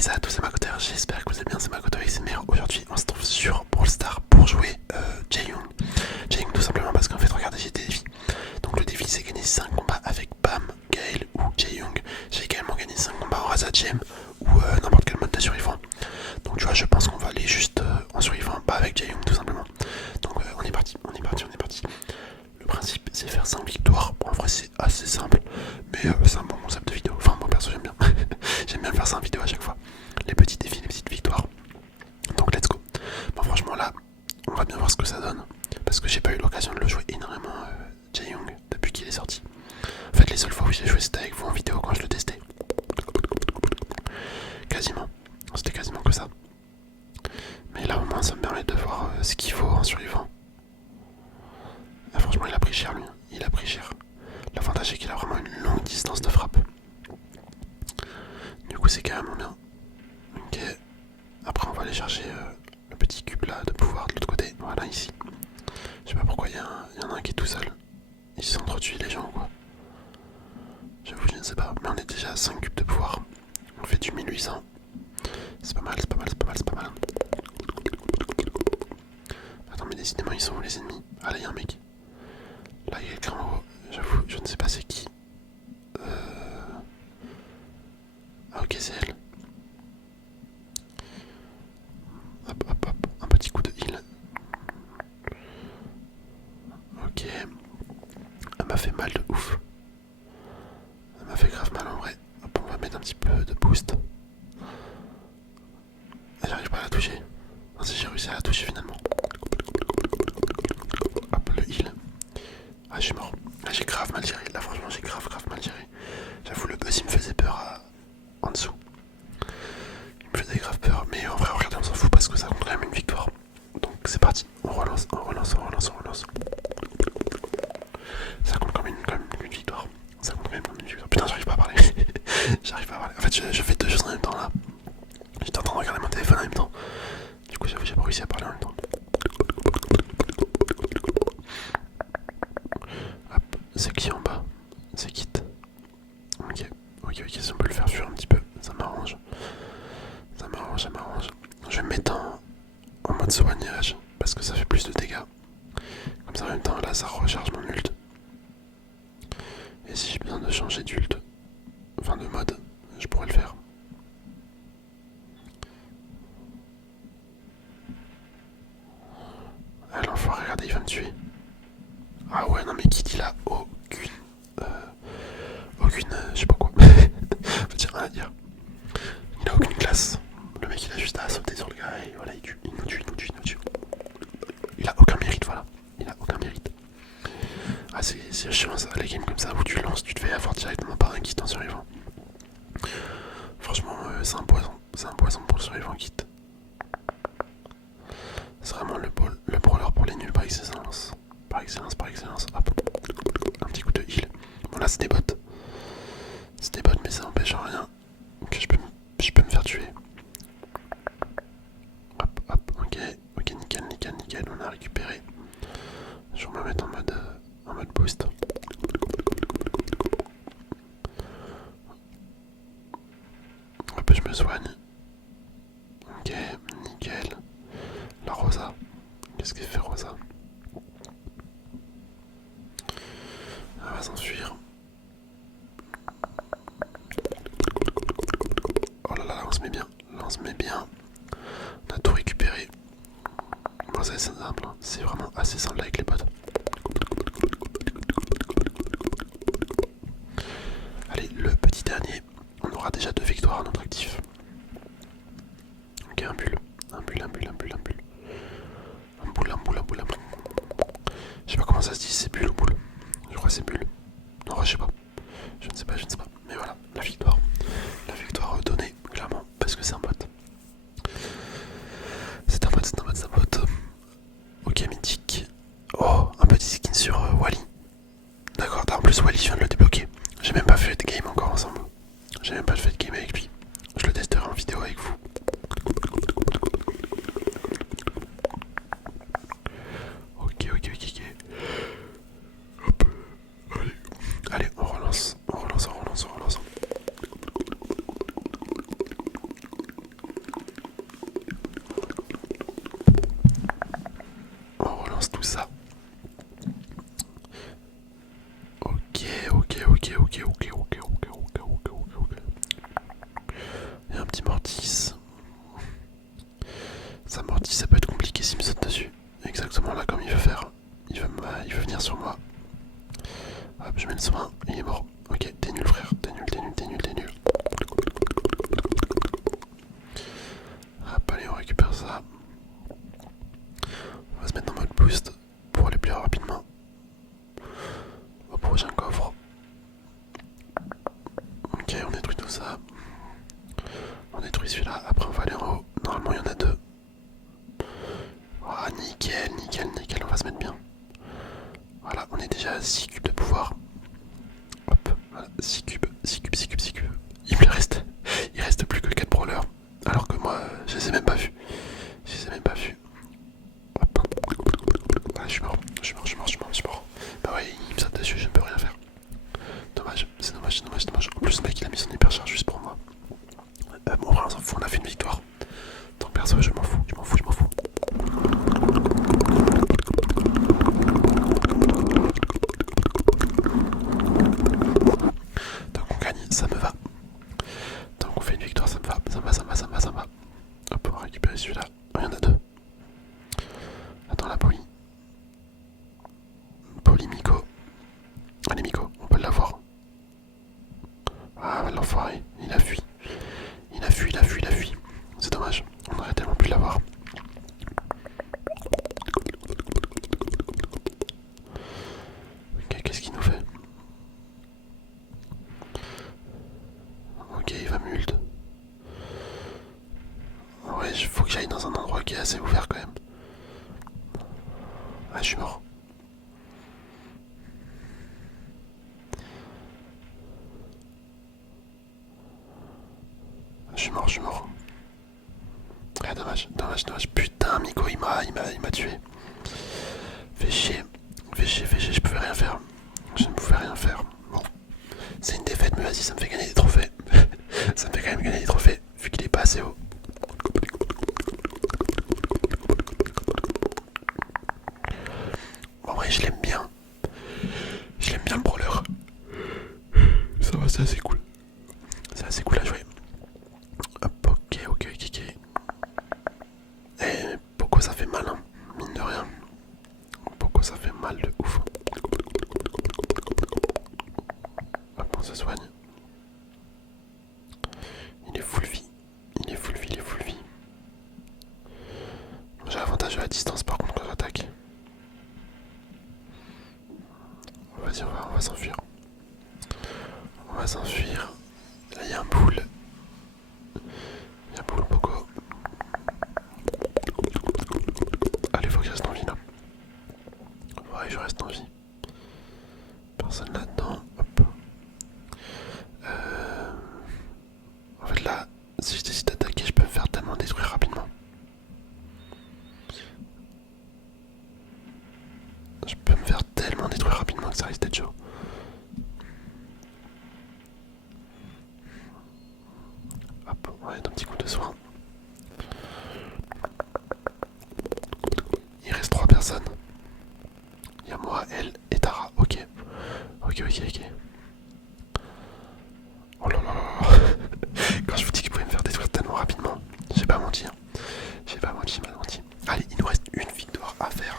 Hey, ça à tous, c'est Makoto, j'espère que vous allez bien, c'est Makoto ASMR. Aujourd'hui, on se trouve sur Brawl Stars pour jouer Jaeyoung. Jaeyoung tout simplement parce qu'en fait, regardez, j'ai des défis. Donc le défi, c'est gagner 5 combats avec Bam, Gaël ou Jaeyoung. J'ai également gagné 5 combats en Rasa Gem ou n'importe quel mode de survivant. Donc tu vois, je pense qu'on va aller juste en survivant, pas avec Jaeyoung tout simplement. Donc on est parti, on est parti, on est parti. Le principe, c'est faire 5 victoires. Bon, en vrai, c'est assez simple, mais c'est un bon concept de vidéo. Enfin, moi perso, j'aime bien. J'aime bien faire 5 vidéos à chaque fois. Les petits défis, les petites victoires. Donc, let's go. Bon, franchement, là, on va bien voir ce que ça donne. Parce que j'ai pas eu l'occasion de le jouer énormément, Jaeyoung, depuis qu'il est sorti. En fait, les seules fois où j'ai joué, c'était avec vous en vidéo quand je le testais. Quasiment. C'était quasiment que ça. Mais là, au moins, ça me permet de voir ce qu'il faut en survivant. Ah, franchement, il a pris cher, lui. Il a pris cher. L'avantage, c'est qu'il a vraiment une longue distance de frappe. Du coup, c'est carrément bien. Ok. Après, on va aller chercher le petit cube là de pouvoir de l'autre côté. Voilà, ici. Je sais pas pourquoi il y en a un qui est tout seul. Ils s'entretuent les gens ou quoi. J'avoue, je ne sais pas. Mais on est déjà à 5 cubes de pouvoir. On fait du 1800. C'est pas mal, c'est pas mal, c'est pas mal, c'est pas mal. Attends, mais décidément, ils sont où les ennemis? Ah, là, il y a un mec. Là, il y a quelqu'un en haut. J'avoue, je ne sais pas c'est qui. Ah, ok, c'est elle. Hop, hop, hop. Un petit coup de heal. Ok. Elle m'a fait mal de ouf. Elle m'a fait grave mal en vrai. Hop, on va mettre un petit peu de boost. J'arrive pas à la toucher. Non, si j'ai réussi à la toucher finalement. Hop, le heal. Ah, je suis mort. Là, j'ai grave mal géré. Là, franchement, j'ai grave mal géré. J'avoue, le buzz, il me faisait peur en dessous. Il me faisait grave peur. Mais en vrai, regardez, on s'en fout parce que ça compte quand même une victoire. Donc, c'est parti. On relance, on relance, on relance, on relance. Ça compte quand même une victoire. Ça compte quand même une victoire. Putain, j'arrive pas à parler. J'arrive pas à parler. En fait, je fais deux choses en même temps là. J'étais en train de regarder mon téléphone en même temps. Du coup, j'avoue, j'ai pas réussi à parler en même temps. Hop, c'est qui en bas? C'est Kit. Ok, ok, ok, si on peut le faire fuir un petit peu, ça m'arrange. Ça m'arrange, ça m'arrange. Je vais me mettre en mode soignage parce que ça fait plus de dégâts. Comme ça, en même temps, là, ça recharge mon ult. Et si j'ai besoin de changer d'ult, enfin de mode, je pourrais le faire. Ah, l'enfoiré, regardez, il va me tuer. Ah ouais, non mais Kit, il a je sais pas quoi. Faut dire rien à dire. Il a aucune classe. Le mec, il a juste à sauter sur le gars et voilà, il tue, il nous tue, il nous tue, il nous tue. Il a aucun mérite, voilà. Il a aucun mérite. Ah, c'est chiant ça, les games comme ça où tu lances, tu te fais avoir directement par un Kit en survivant. Franchement, c'est un poison. C'est un poison pour le survivant Kit. C'est vraiment le brawler pour les nuls par excellence. Par excellence, par excellence. Hop. Un petit coup de heal. Bon là c'est des bots. C'est des bots mais ça n'empêche en rien que je peux me faire tuer. Hop, hop, ok. Ok, nickel, nickel, nickel. On a récupéré. Je vais me mettre en mode boost. Hop, je me soigne. Ok, nickel. La Rosa. Qu'est-ce qu'elle fait Rosa? Elle va s'enfuir. Oh là là, on se met bien. Là, on se met bien. On a tout récupéré. Bon, c'est simple. Hein. C'est vraiment assez simple avec les bots. Allez, le petit dernier. On aura déjà 2 victoires à notre actif. Ok, un bulle. Un bulle, un bulle, un bulle, un bulle. Un boule, un boule, un boule, un boule. Je sais pas comment ça se dit, c'est bulle ou boule. Je crois que c'est bulle. Non, je sais pas. Je ne sais pas, je ne sais pas. Mais voilà, la victoire. La victoire donnée, clairement, parce que c'est un bot. C'est un bot, c'est un bot, c'est un bot. Ok, mythique. Oh, celui-là. Après, on va aller en haut. Normalement, il y en a deux. Ah, nickel, nickel, nickel. On va se mettre bien. Voilà, on est déjà à 6 cubes de pouvoir. Hop, voilà, 6 cubes, 6 cubes, 6 cubes, 6 cubes. Il reste plus que 4 brawlers. Alors que moi, je les ai même pas vus. Je les ai même pas vus. Hop. Ah, je suis mort, je suis mort, je suis mort, je suis mort, je suis mort. Bah ouais, il me saute dessus, je ne peux rien faire. Dommage, c'est dommage, c'est dommage, c'est dommage. En plus, le mec, il a mis son hypercharge juste pour moi. Bon, on s'en fout, on a fait une victoire. Donc perso, je m'en fous, je m'en fous, je m'en fous. Donc on gagne, ça me va. Donc on fait une victoire, ça me va, ça me va, ça me va, ça me va, ça me va. Hop, on va récupérer celui-là. Oh, il y en a deux. Attends, la Polly. Polly Miko. Allez Miko, on peut l'avoir. Ah l'enfoiré, il a fui. Il a fui, il a fui, il a fui. C'est dommage, on aurait tellement pu l'avoir. Ok, qu'est-ce qu'il nous fait? Ok, il va mult. Ouais, il faut que j'aille dans un endroit qui est assez ouvert quand même. Ah, je suis mort. Je suis mort, je suis mort. Ah, dommage, dommage, dommage. Putain, Miko, il m'a tué. Fais chier, fais chier, fais chier, je pouvais rien faire. Je ne pouvais rien faire. Bon, c'est une défaite, mais vas-y, ça me fait gagner des trophées. Ça me fait quand même gagner des trophées, vu qu'il est pas assez haut. Bon, ouais, je l'aime bien. Je l'aime bien le brawler. Ça va, c'est assez cool. C'est assez cool à jouer. Hop, ok, ok, ok, ok. Et pourquoi ça fait mal, hein, mine de rien. Pourquoi ça fait mal de ouf. Hop, on se soigne. Il est full vie. Il est full vie, il est full vie. J'ai l'avantage de la distance par contre quand j'attaque. Vas-y, on va s'enfuir. On va s'enfuir. Là, il y a un pool. Il y a un pool Poco. Allez, faut que je reste en vie là. Ouais, je reste en vie. Personne là-dedans. Hop. En fait, là, si je décide d'attaquer, je peux me faire tellement détruire rapidement. Je peux me faire tellement détruire rapidement que ça risque d'être chaud. Hop, ouais, un petit coup de soin. Il reste 3 personnes. Il y a moi, elle et Tara. Ok. Ok, ok, ok. Oh là là là. Quand je vous dis qu'il pouvait me faire détruire tellement rapidement, j'ai pas menti. Hein. J'ai pas menti, j'ai pas menti. Allez, il nous reste une victoire à faire.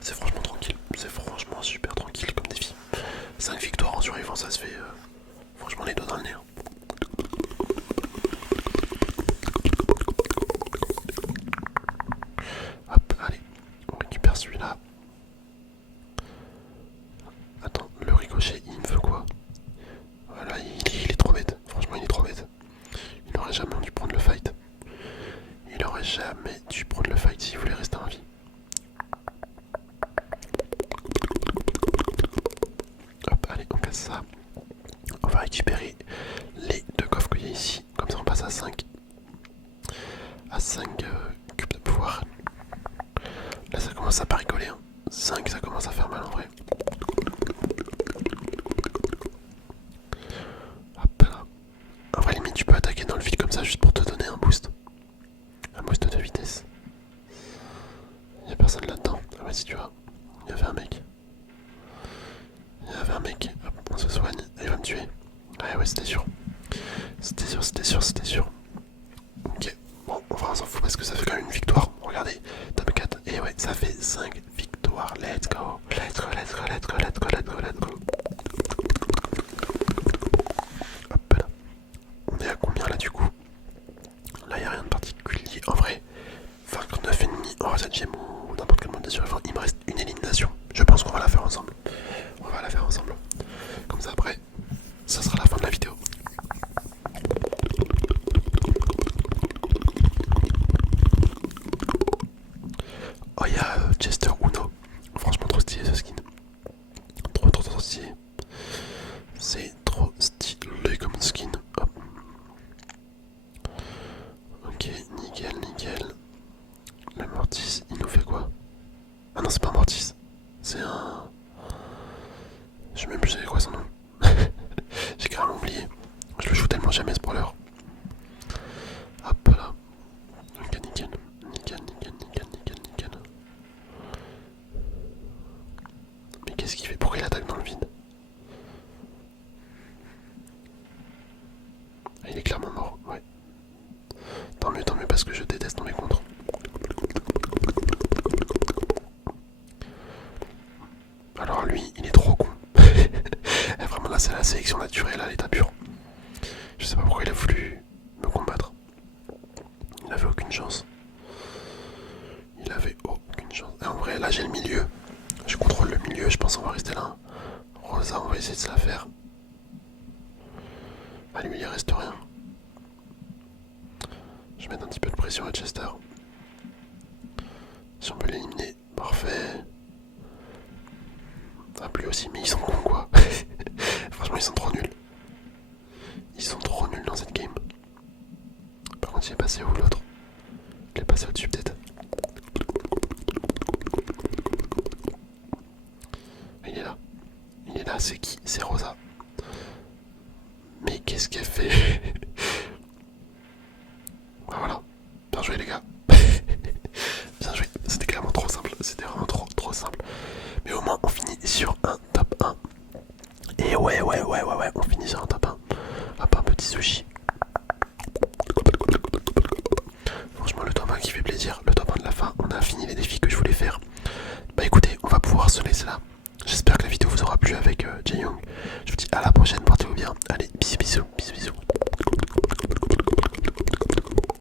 C'est franchement tranquille. C'est franchement super tranquille comme défi. 5 victoires en survivant, ça se fait franchement les doigts dans le nez. Hein. Hop, allez, on récupère celui-là. Attends, le ricochet, il me veut quoi? Voilà, il est trop bête. Franchement, il est trop bête. Il aurait jamais dû prendre le fight. Il aurait jamais dû prendre le fight s'il voulait rester en vie. Hop, allez, on casse ça. On va récupérer les 2 coffres qu'il y a ici. Comme ça, on passe à 5. À 5 cubes de pouvoir. Là, ça commence à pas rigoler. Hein. 5, ça commence à faire mal en vrai. Hop là. En vrai, limite, tu peux attaquer dans le vide comme ça juste pour te donner un boost. Un boost de vitesse. Y'a personne là-dedans. Ah ouais, si tu vois. Il y avait un mec. Il y avait un mec. Hop, on se soigne. Il va me tuer. Ouais, ouais, c'était sûr. C'était sûr, c'était sûr, c'était sûr. Ok. Bon, on va s'en fout parce que ça fait quand même une victoire. Regardez, top 4. Et ouais, ça fait 5 victoires. Let's go. Let's go, let's go, let's go, let's go, let's go, let's go. Hop là. On est à combien là du coup? Là, il n'y a rien de particulier. En vrai, 29 ennemis en reset gem ou n'importe quel monde de survivant. Il me reste une élimination. Je pense qu'on va la faire ensemble. On va la faire ensemble. Comme ça, après, ça sera la fin de la vidéo. Ok, nickel, nickel. Le Mortis, il nous fait quoi? Ah non, c'est pas un Mortis. C'est un... Je sais même plus c'est quoi son nom. J'ai carrément oublié. Je le joue tellement jamais ce brawler. Hop là. Ok, nickel. Nickel, nickel, nickel, nickel, nickel. Mais qu'est-ce qu'il fait? Pourquoi il attaque dans le vide? Ah, il est clairement mort, ouais. Tant mieux parce que je déteste tomber contre. Alors lui, il est trop con. Vraiment là, c'est la sélection naturelle à l'état pur. Je sais pas pourquoi il a voulu me combattre. Il avait aucune chance. Il avait aucune chance. Et en vrai, là j'ai le milieu. Je contrôle le milieu, je pense qu'on va rester là. Rosa, on va essayer de se la faire. Ah lui, il reste rien. Je vais mettre un petit peu de pression à Chester. Si on peut l'éliminer, parfait. Ah, lui aussi, mais ils sont cons quoi. Franchement, ils sont trop nuls. Ils sont trop nuls dans cette game. Par contre, il est passé où l'autre? Il est passé au-dessus peut-être. Il est là. Il est là, c'est qui? C'est Rosa. Mais qu'est-ce qu'elle fait? Ah, voilà. Bien joué les gars. Bien joué. C'était clairement trop simple. C'était vraiment trop simple. Mais au moins on finit sur un top 1. Et ouais, on finit sur un top